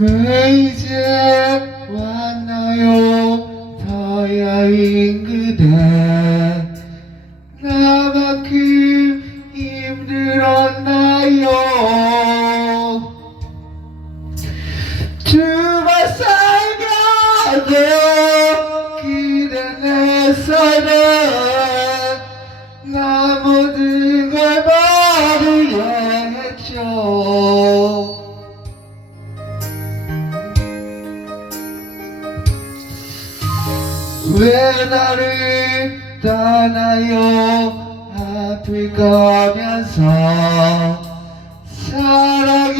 왜 이제 왔나요 더야인 그대 나만큼 힘들었나요 두 번 살며도 그대 내 삶에 나 모든 걸 모르게 했죠 왜 나를 떠나요 아플 거면서 사랑이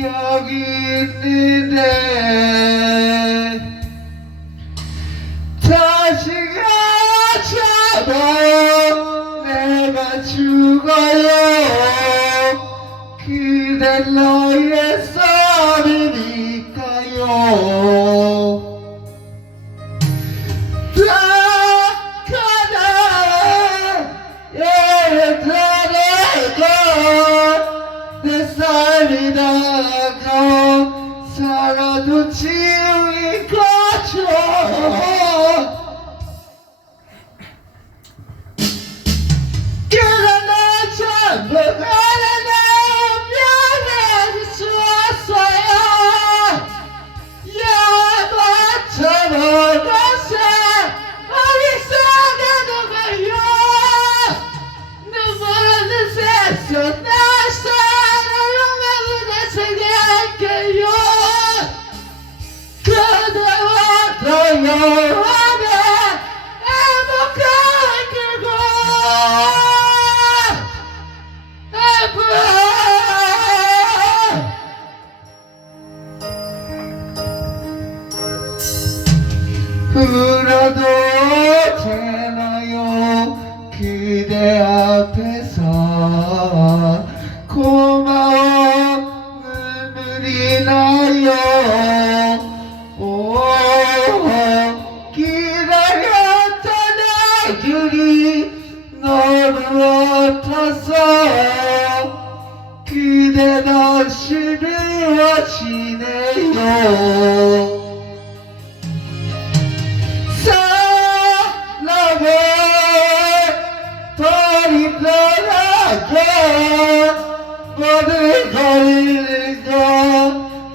여기 있는데 다시 가자마요 내가 죽어요 그댄 너의 썰이니까요 내 삶이다가 살아도 지우인 거죠 그러나 전부가 내 운명에 주었어요 야마처럼 것에 어디서 가져가요 눈물은 새서 날 사랑을 세계할게요 그대와 더 영원해 행복한 그곳 울어도 되나요 그대 앞에서 고마워 눈물이 나요 오 기다렸던 애들이 너무 같아서 그대 다시 미워지네요 사랑을 버리더라도 모든 걸 잃는 건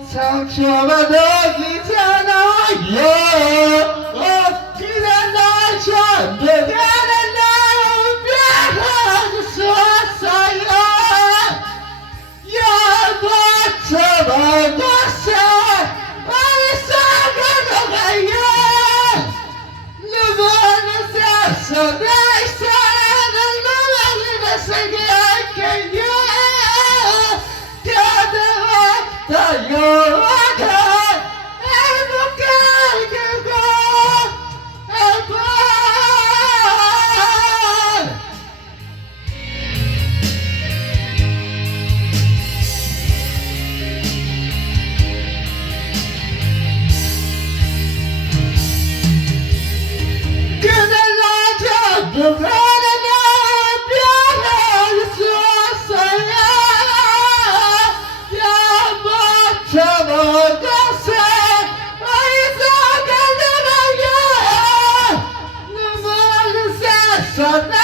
상처만 더기잖아요 그대 날 전부가 내 운명을 주었어요 야마처럼 것에 어디서 가져가요 눈물은 새서 내 사랑을 너만을 세게 할게요 그대와 더 영원한 행복한 그곳 누가 내 뼈를 주었어요 야마처럼 것에 어디서 가져가요 눈물은 새서 날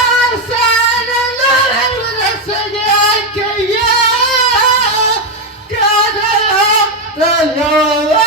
사는 노래를 세게 할게요 그대와 더 영원한